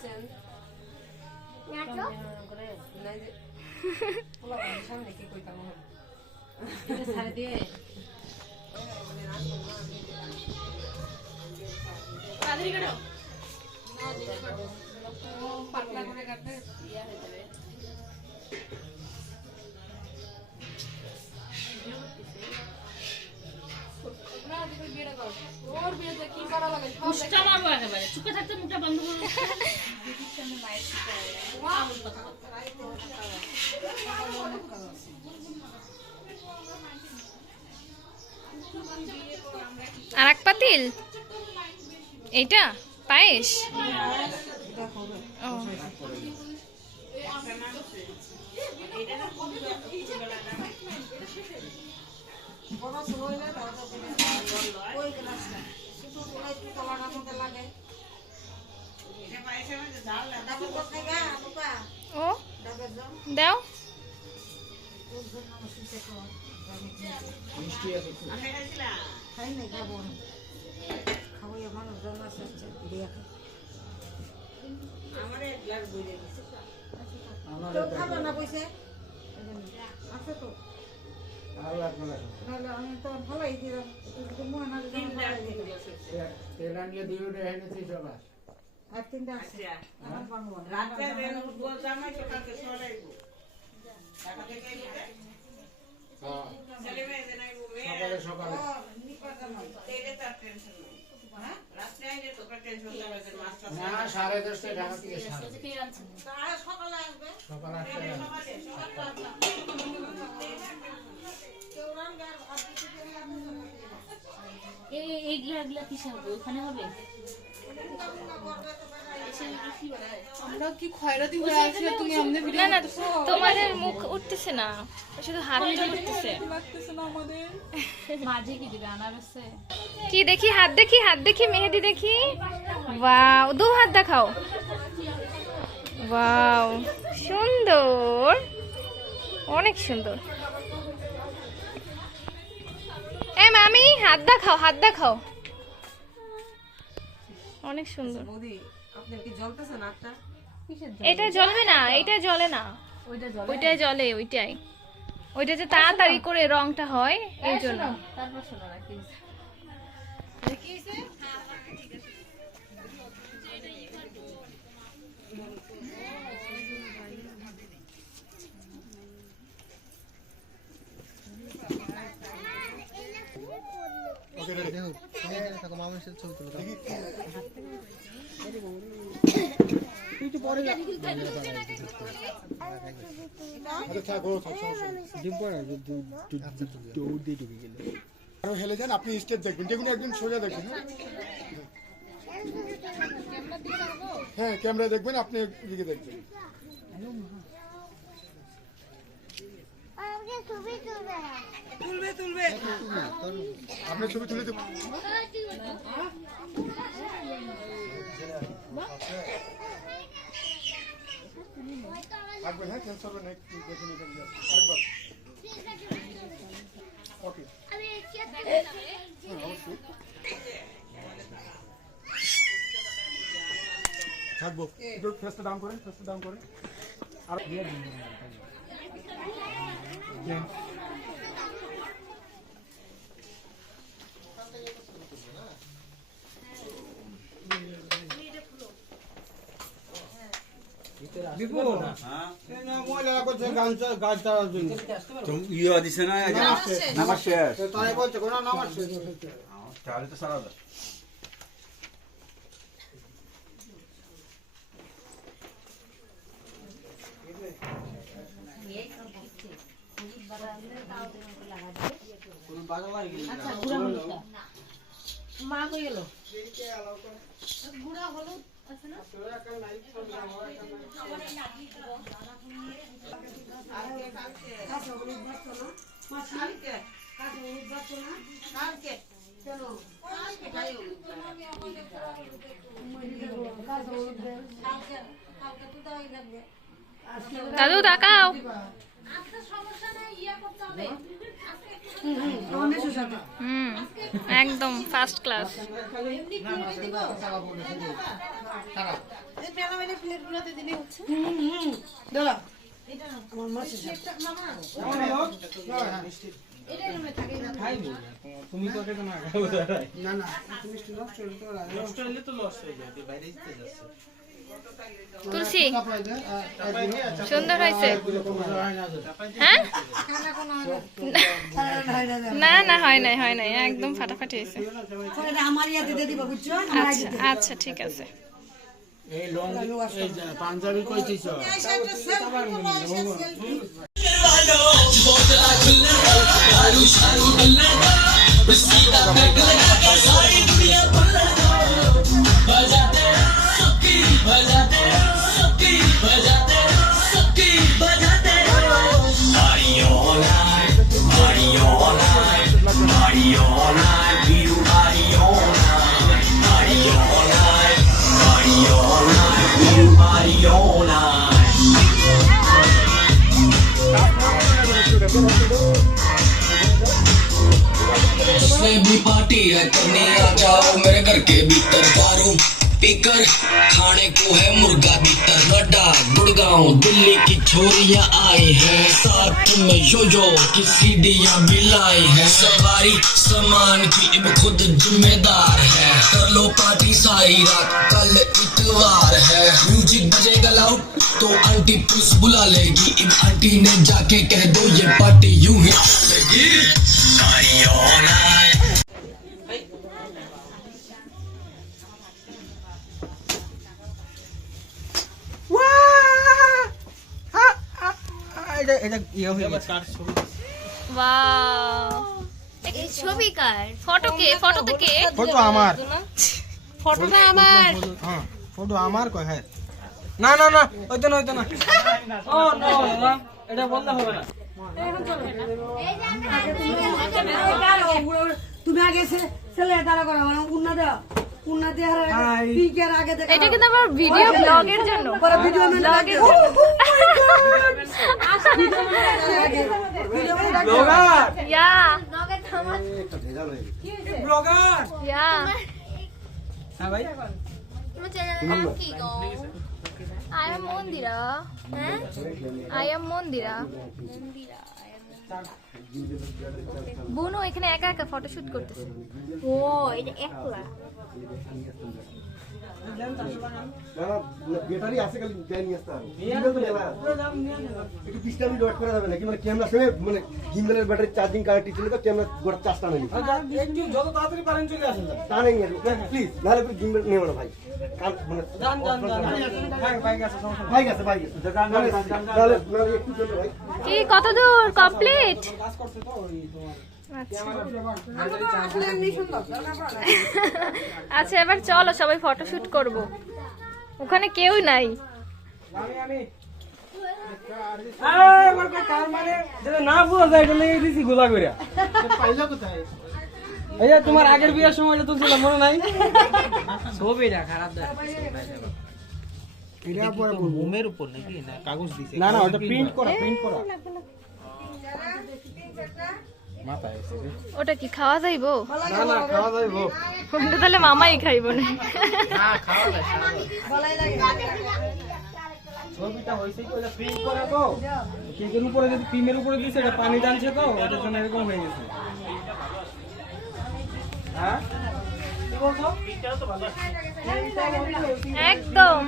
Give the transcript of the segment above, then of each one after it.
আছেন সামনে কি কইতাম ছাড়ে দিয়ে পাতলা করে কাটতে ইয়া হয়ে যাবে চুপে থাকতে মুখটা বন্ধ করো। আর এক পাতিল এইটা পায়েস ও ও দাও এইগুলা কিসে হবে? ওখানে হবে? আমরা কি খয়রাতি হয়ে আছি তুমি আমনে ভিডিও না তোমাদের মুখ উঠতেছে না শুধু হাতটা উঠতেছে লাগতেছে না আমাদের মাঝে কি দিবে আনারসে কি দেখি হাত দেখি মেহেদি দেখি ওয়াও দু হাত দেখাও ওয়াও সুন্দর অনেক সুন্দর এ মামি হাত দেখাও অনেক সুন্দর বৌদি আপনার কি জ্বলতেছে না আটটা এটা জ্বলবে না এটা জ্বলে না ওইটাই জ্বলে ওইটাতে তাড়াতাড়ি করে রংটা হয় এই জন্য তারপর শোনো না কি দেখিয়েছে ওকে রেডি দেখো থাকো মামার সাথে ছবি তুলো দেখি তুই তো পরে আরে থাকো ডিম পড়া দৌড় দিয়ে ঢুকে গেল আরো হেলে যান আপনি স্টেপ দেখবেন যেগুলো একদম সোজা দেখবেন হ্যাঁ ক্যামেরা দেখবেন আপনি এদিকে দেখবেন তুলবে আপনার ছবি তুলে দেব হ্যাঁ ক্যান্সার হবে না দেখে নিবেন আরেকবার ওকে থাকবো একটু ফেসটা ডাউন করেন আর মা কই গেল দাদু তাকাও একদম ফার্স্ট ক্লাস। তুমি তো কেন না না না তুমি নষ্ট হলে তো লস হয়ে যাবে, বাইরে যেতে যাচ্ছে। তুলসী সুন্দর হয়েছে হ্যাঁ? না না হয় নাই একদম ফাটাফাটি হয়েছে। আচ্ছা আচ্ছা ঠিক আছে। এই লং এই পাঞ্জাবি কইছিস भी पार्टी है करने आ जाओ मेरे घर के भीतर दारू पीकर खाने को है मुर्गा भीतर नड्डा गुड़गांव दिल्ली की छोरियां आई हैं साथ में यो की सीढ़ियां भी लाई है सवारी सामान की अब खुद जिम्मेदार है कर लो पार्टी सारी रात कल इतवार है म्यूजिक बजेगा लाउड तो आंटी पुलिस बुला लेगी इन आंटी ने जाके कह दो ये पार्टी यूं ही चलेगी ছবি কার? ফটো কে? ফটো থেকে ফটো আমার, ফটোটা আমার। হ্যাঁ ফটো আমার কয় হ্যাঁ। না না না ওইতো না ওইতো না। ও না এটা বলতে হবে না। তুমি আগে ছেলে দাঁড়া করা মানে উন্নতি উন্নতি পিকের আগে থেকে এটা কিন্তু আমার ভিডিও ব্লগের জন্য, পরে ভিডিও ব্লগের ব্লগার ইয়া ব্লগার ইয়া হ্যাঁ ভাই I am Mondira. I am Mondira. বুনু এখানে একা একা ফটোশুট করতেছে। ও এটা একলা। ব্যাটারি আছে খালি ব্যান নিয়ে আসতে হবে। একটু পিস্টাল ডট করা যাবে নাকি মানে ক্যামেরা সঙ্গে মানে গিম্বলের ব্যাটারি চার্জিং কানেক্ট ছিল তো ক্যামেরা গোটা চার্জটা নেই। একটু যত তাড়াতাড়ি পারেন চলে আসেন। তা নেই প্লিজ নাহলে পুরো গিম্বল নেব না ভাই। মানে জান ভাই গেছে সমস্যা ভাই গেছে নাহলে একটু চলো ভাই। কি কত দূর কমপ্লিট? কাজ করছে তো ওই তোমার আচ্ছা এবার চলো সবাই ফটোশুট করব। ওখানে কেউ নাই। না বুঝা যায় এটা লেগে দিছি গোলা কইরা। পাইলা কোথায়? এই যে তোমার আগের বিয়ের সময় এটা তুলছিলাম মনে নাই? ছবিটা খারাপ দেয়। এটা পরে মোমের উপর নাকি না কাগজ দিছে? না না ওটা প্রিন্ট করা মাথায় এসে রে। ওটা কি খাওয়া যাইবো? না না খাওয়া যাইবো। ওটা তাহলে মামাই খাইব না। না খাওয়া যায় ছবিটা হইছে কি ওটা প্রিন্ট করা তো কেকের উপরে যদি ক্রিমের উপরে দিছে এটা পানি টানছে তো ওটার জন্য এরকম হয়ে গেছে। হ্যাঁ কি বলছো? পিকচার তো ভালো একদম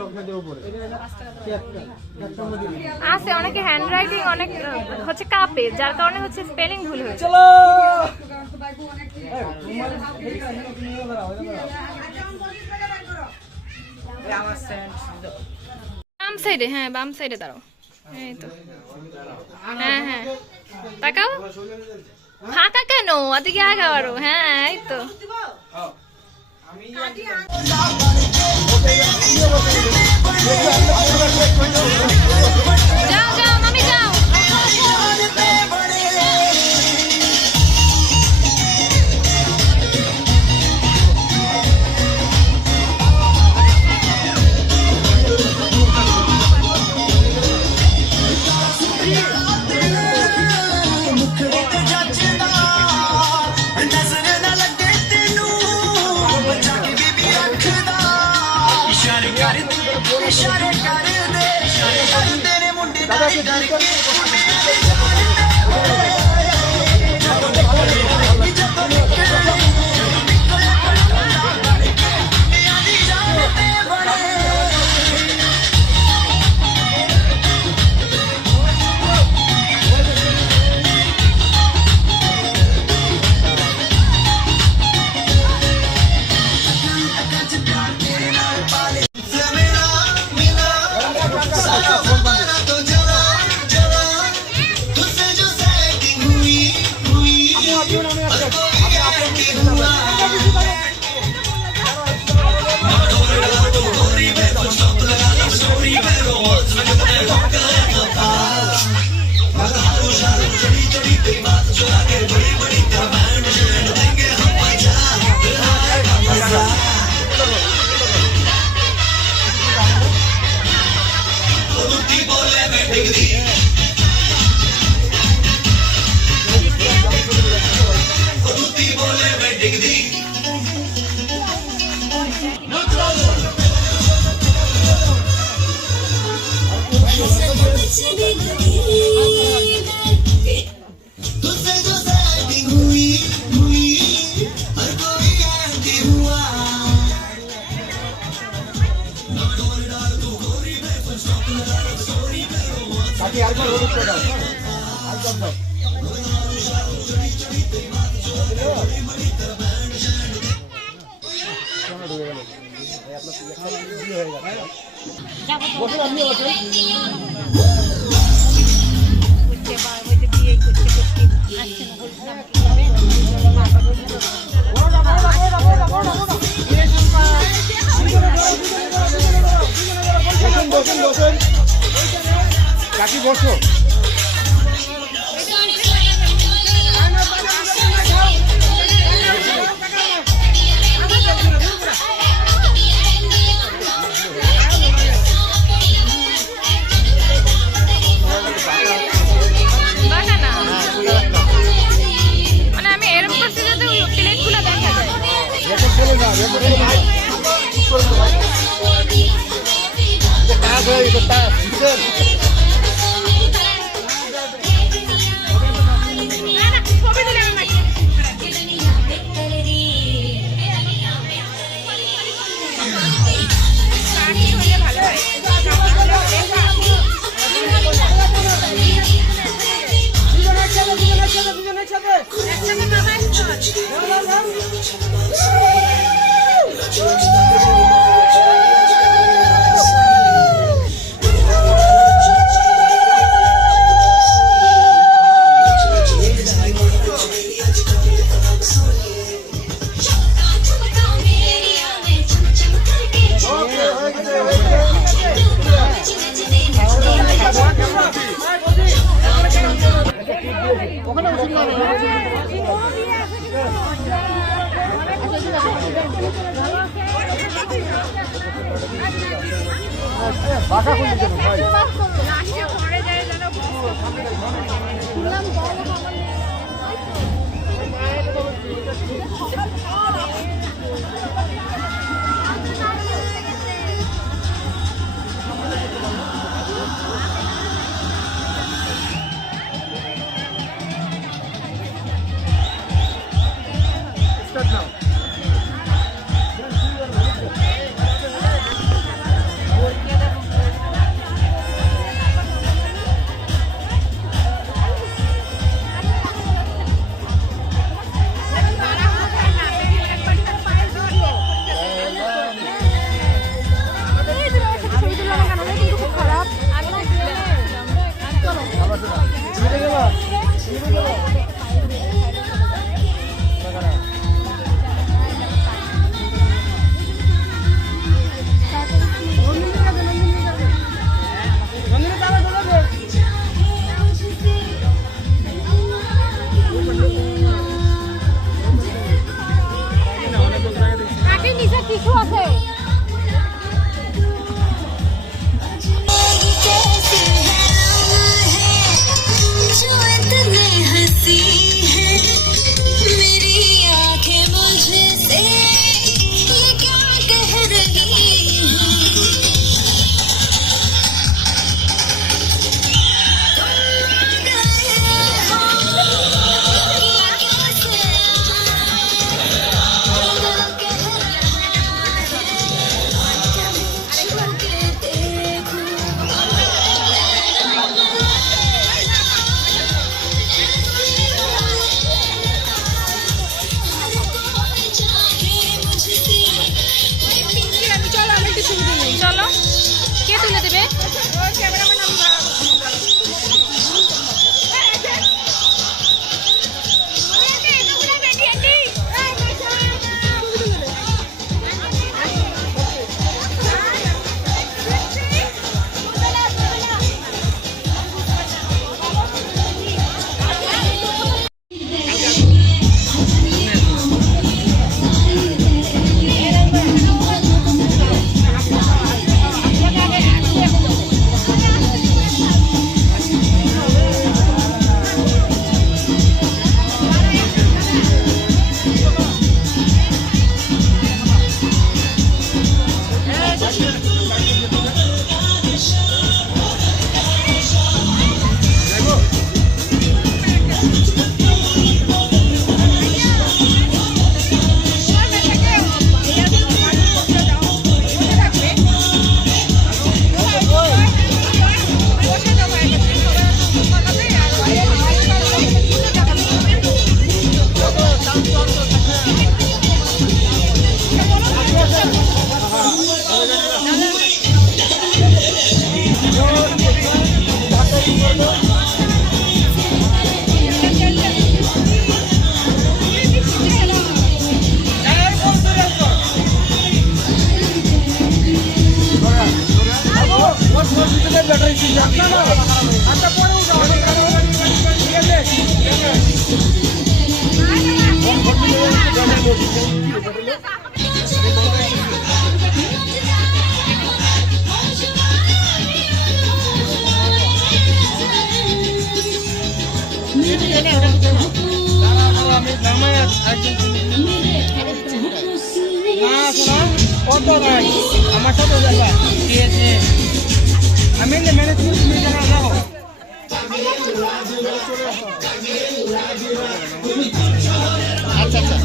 চকলেটের উপরে আছে অনেকে হ্যান্ড রাইটিং অনেক হচ্ছে কাপে, যার কারণে হচ্ছে স্পেলিং ভুল হয়েছে। চলো বাম সাইডে, হ্যাঁ বাম সাইডে দাঁড়াও। এই তো হ্যাঁ হ্যাঁ তাকাও। ফাঁকা কেন? ওদিকে আগে আরো। হ্যাঁ এই তো যাও যাও মামি যাও। কাকি বসো। মানে আমি এরকম করছি যাতে প্লেটগুলো দেখা যায়। বাঁকা করলে কেন ভাই? আচ্ছা পরে উঠাও ঠিক আছে আমি নামাই একজন না শোনা কত নাই আমার সাথে যাবা ঠিক আছে আমি ম্যানেজ করে তুমি জানা নাও আচ্ছা আচ্ছা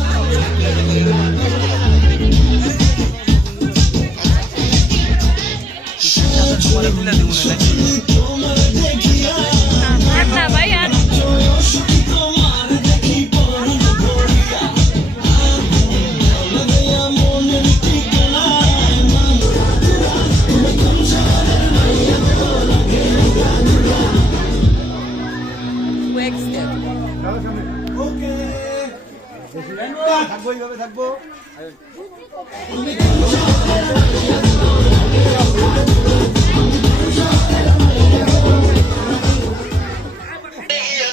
না ভাই আর থাকবো এইভাবে থাকবো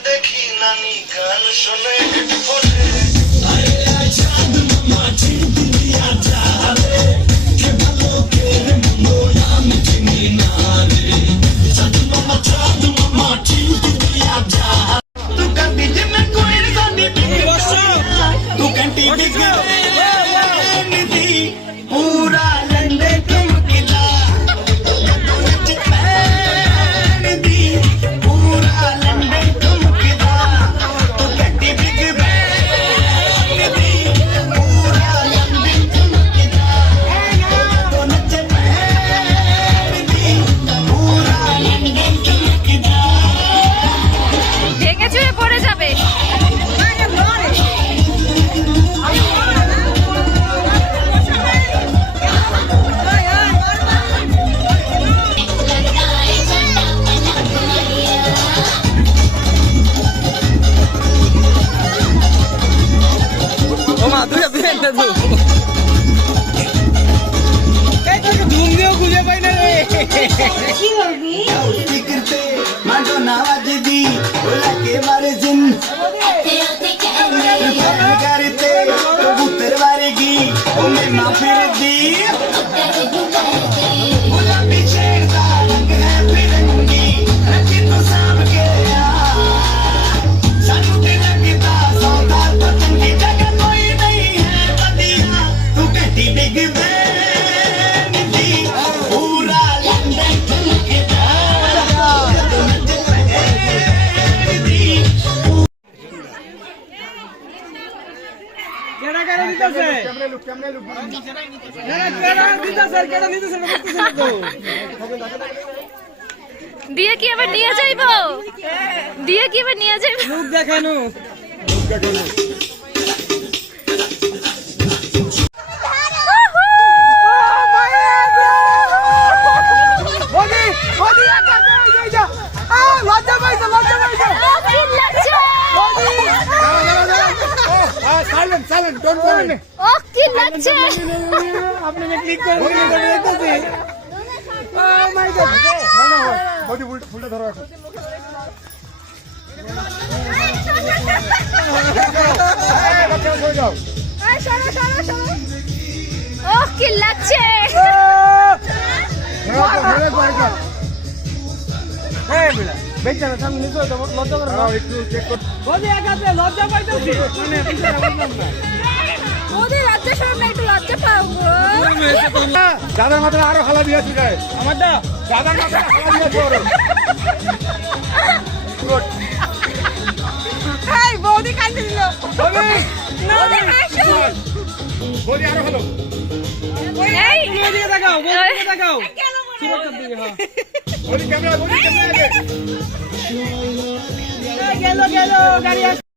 দেখি নানি গান শোনে ভেঙে চুয়ে পড়ে যাবে ওমা তুই বেন না তো এই তো ধুম দিও খুঁজে পাই না রে কি বলবি করতে মাঝো নাওয়াজ দি ওলা के मारे जिन करते कबूतर वारेगी ओ मैं ना फिर दी गुलाबी शेर का रंग है फिरंगी रखी तो साम के सानू ते लगता सौदा पतंगी जगह कोई नहीं है बदिया तू कहती बिग बैन दी पूरा लंदन चमकेगा কেডা কেডা দিতেছে ক্যামেরা লুক না কেডা দিতেছে কেডা দিতেছে না করতেছে না তো দিয়ে কি আবার নিয়ে যাইবো দিয়ে কি আবার নিয়ে যাইবো লোক দেখানো বডি বডি একা যাই যা লজ্জা পাইছো কি লাগছে সাইলেন্ট সাইলেন্ট ডোন্ট ওয়ারি ও কি লাগছে আপনি ক্লিক করে দেখতেছি ও মাই গড না না বডি ফুলটা ধরো এখন বাচ্চা হয়ে যাও ও কি লাগছে এই বেলা বেচারা সামনে নিচে তো লজ্জা করে একটু চেক কর বডি একাতে লজ্জা পাইতেছি মানে বিচারা বুঝলাম না ওদের লজ্জা শরম না একটু লজ্জা পাও দাদার মাথায় আরো হালা দিয়ে আছে গায়ে আমারটা দাদার মাথায় হালা দিয়ে আছে ওরে গুড এই বৌদি কান্দে দিল বডি বৌদি হাসো বডি আরো ভালো এই এদিকে তাকাও বউদিকে তাকাও সুরক্ষার দিকে হ্যাঁ বডি ক্যামেরা আগে গেল গাড়ি